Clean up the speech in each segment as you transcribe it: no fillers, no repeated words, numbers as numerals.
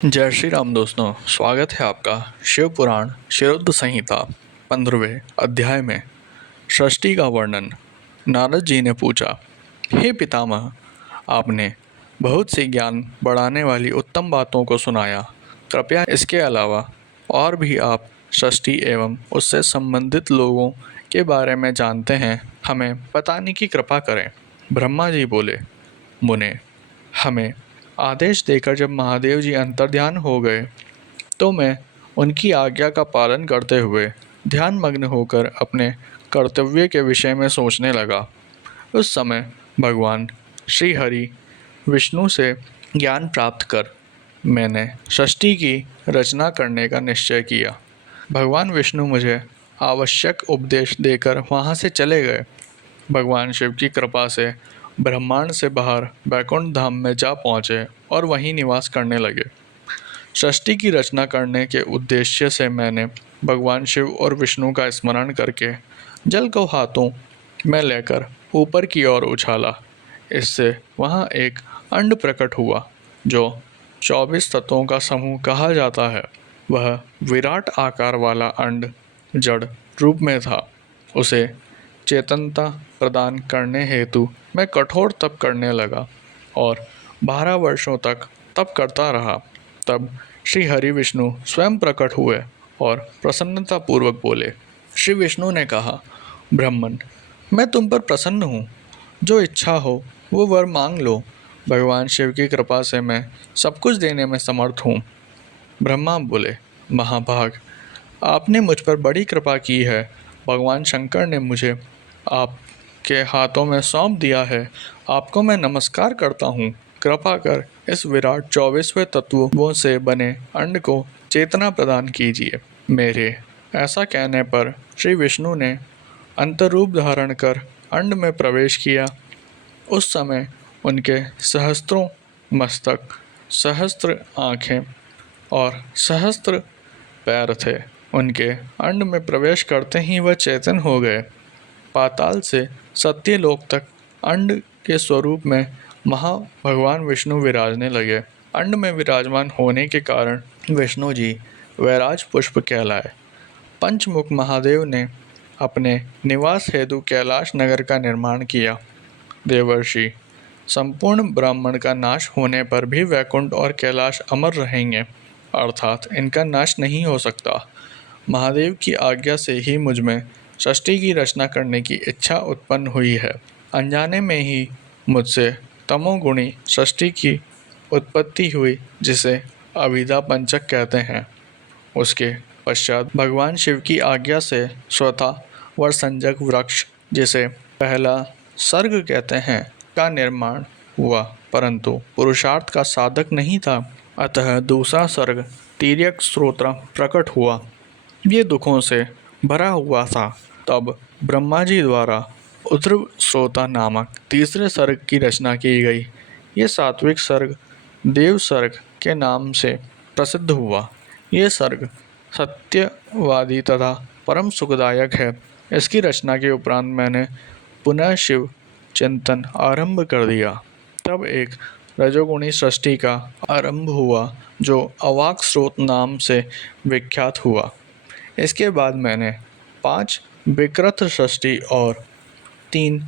जय श्री राम दोस्तों, स्वागत है आपका शिव पुराण शिरोद्ध संहिता 15वें अध्याय में। सृष्टि का वर्णन। नारद जी ने पूछा, हे पितामह, आपने बहुत सी ज्ञान बढ़ाने वाली उत्तम बातों को सुनाया। कृपया इसके अलावा और भी आप सृष्टि एवं उससे संबंधित लोगों के बारे में जानते हैं, हमें बताने की कृपा करें। ब्रह्मा जी बोले, मुने, हमें आदेश देकर जब महादेव जी अंतर्ध्यान हो गए तो मैं उनकी आज्ञा का पालन करते हुए ध्यान मग्न होकर अपने कर्तव्य के विषय में सोचने लगा। उस समय भगवान श्री हरि विष्णु से ज्ञान प्राप्त कर मैंने सृष्टि की रचना करने का निश्चय किया। भगवान विष्णु मुझे आवश्यक उपदेश देकर वहाँ से चले गए। भगवान शिव की कृपा से ब्रह्मांड से बाहर बैकुंठ धाम में जा पहुँचे और वहीं निवास करने लगे। सृष्टि की रचना करने के उद्देश्य से मैंने भगवान शिव और विष्णु का स्मरण करके जल को हाथों में लेकर ऊपर की ओर उछाला। इससे वहाँ एक अंड प्रकट हुआ जो 24 तत्वों का समूह कहा जाता है। वह विराट आकार वाला अंड जड़ रूप में था। उसे चेतनता प्रदान करने हेतु मैं कठोर तप करने लगा और 12 वर्षों तक तप करता रहा। तब श्री हरि विष्णु स्वयं प्रकट हुए और प्रसन्नतापूर्वक बोले। श्री विष्णु ने कहा, ब्राह्मण, मैं तुम पर प्रसन्न हूँ। जो इच्छा हो वो वर मांग लो। भगवान शिव की कृपा से मैं सब कुछ देने में समर्थ हूँ। ब्रह्मा बोले, महाभाग, आपने मुझ पर बड़ी कृपा की है। भगवान शंकर ने मुझे आपके हाथों में सौंप दिया है। आपको मैं नमस्कार करता हूँ। कृपा कर इस विराट 24वें तत्वों से बने अंड को चेतना प्रदान कीजिए। मेरे ऐसा कहने पर श्री विष्णु ने अंतरूप धारण कर अंड में प्रवेश किया। उस समय उनके सहस्त्रों मस्तक, सहस्त्र आँखें और सहस्त्र पैर थे। उनके अंड में प्रवेश करते ही वह चेतन हो गए। पाताल से सत्यलोक तक अंड के स्वरूप में महा भगवान विष्णु विराजने लगे। अंड में विराजमान होने के कारण विष्णु जी वैराज पुष्प कहलाए। पंचमुख महादेव ने अपने निवास हेतु कैलाश नगर का निर्माण किया। देवर्षि, संपूर्ण ब्राह्मण का नाश होने पर भी वैकुंठ और कैलाश अमर रहेंगे, अर्थात इनका नाश नहीं हो सकता। महादेव की आज्ञा से ही मुझ में सृष्टि की रचना करने की इच्छा उत्पन्न हुई है। अनजाने में ही मुझसे तमोगुणी सृष्टि की उत्पत्ति हुई, जिसे अभिधा पंचक कहते हैं। उसके पश्चात भगवान शिव की आज्ञा से स्वतः वरसंजक वृक्ष, जिसे पहला सर्ग कहते हैं, का निर्माण हुआ, परंतु पुरुषार्थ का साधक नहीं था। अतः दूसरा सर्ग तिर्यक स्रोत्र प्रकट हुआ। ये दुखों से भरा हुआ था। तब ब्रह्मा जी द्वारा उध्र श्रोता नामक तीसरे सर्ग की रचना की गई। ये सात्विक सर्ग देव सर्ग के नाम से प्रसिद्ध हुआ। ये सर्ग सत्यवादी तथा परम सुखदायक है। इसकी रचना के उपरांत मैंने पुनः शिव चिंतन आरंभ कर दिया। तब एक रजोगुणी सृष्टि का आरंभ हुआ जो अवाक स्रोत नाम से विख्यात हुआ। इसके बाद मैंने 5 विकृत सृष्टि और 3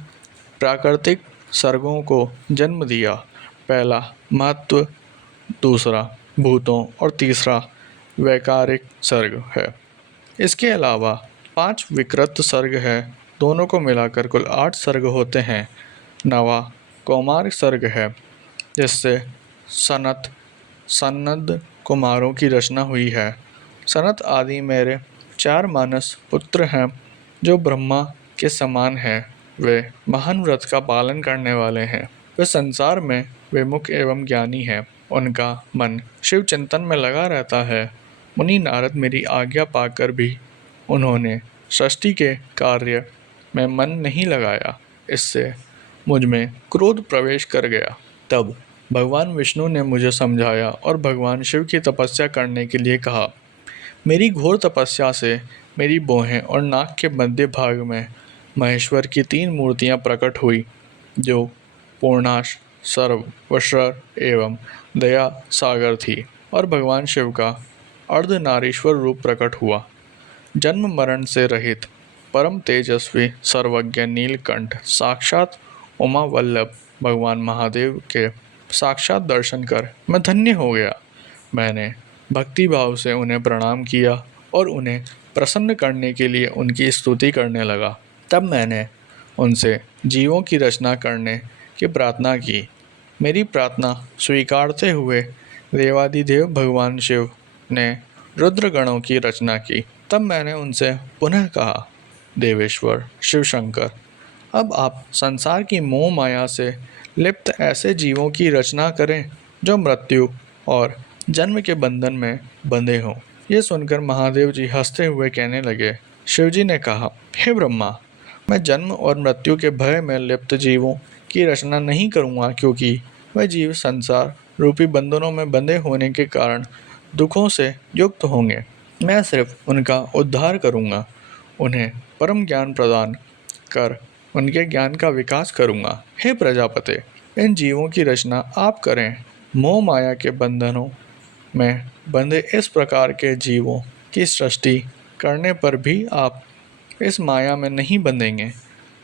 प्राकृतिक सर्गों को जन्म दिया। पहला महत्व, दूसरा भूतों और तीसरा वैकारिक सर्ग है। इसके अलावा 5 विकृत सर्ग है। दोनों को मिलाकर कुल 8 सर्ग होते हैं। नवा कौमार सर्ग है, जिससे सनत सनद कुमारों की रचना हुई है। सनत आदि मेरे 4 मानस पुत्र हैं जो ब्रह्मा के समान हैं। वे महान व्रत का पालन करने वाले हैं। वे संसार में विमुख एवं ज्ञानी हैं। उनका मन शिव चिंतन में लगा रहता है। मुनि नारद मेरी आज्ञा पाकर भी उन्होंने सृष्टि के कार्य में मन नहीं लगाया। इससे मुझ में क्रोध प्रवेश कर गया। तब भगवान विष्णु ने मुझे समझाया और भगवान शिव की तपस्या करने के लिए कहा। मेरी घोर तपस्या से मेरी भौहें और नाक के मध्य भाग में महेश्वर की 3 मूर्तियां प्रकट हुई, जो पूर्णाश, सर्व, वश्र एवं दया सागर थी। और भगवान शिव का अर्धनारीश्वर रूप प्रकट हुआ। जन्म मरण से रहित परम तेजस्वी सर्वज्ञ नीलकंठ साक्षात उमा वल्लभ भगवान महादेव के साक्षात दर्शन कर मैं धन्य हो गया। मैंने भक्ति भाव से उन्हें प्रणाम किया और उन्हें प्रसन्न करने के लिए उनकी स्तुति करने लगा। तब मैंने उनसे जीवों की रचना करने की प्रार्थना की। मेरी प्रार्थना स्वीकारते हुए देवादिदेव भगवान शिव ने रुद्र गणों की रचना की। तब मैंने उनसे पुनः कहा, देवेश्वर शिव शंकर, अब आप संसार की मोह माया से लिप्त ऐसे जीवों की रचना करें जो मृत्यु और जन्म के बंधन में बंधे हों। ये सुनकर महादेव जी हंसते हुए कहने लगे। शिवजी ने कहा, हे ब्रह्मा, मैं जन्म और मृत्यु के भय में लिप्त जीवों की रचना नहीं करूँगा, क्योंकि वह जीव संसार रूपी बंधनों में बंधे होने के कारण दुखों से युक्त होंगे। मैं सिर्फ उनका उद्धार करूँगा, उन्हें परम ज्ञान प्रदान कर उनके ज्ञान का विकास करूँगा। हे प्रजापते, इन जीवों की रचना आप करें। मोह माया के बंधनों में बंधे इस प्रकार के जीवों की सृष्टि करने पर भी आप इस माया में नहीं बंधेंगे।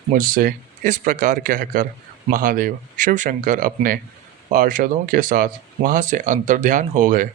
मुझसे इस प्रकार कहकर महादेव शिव शंकर अपने पार्षदों के साथ वहाँ से अंतर्ध्यान हो गए।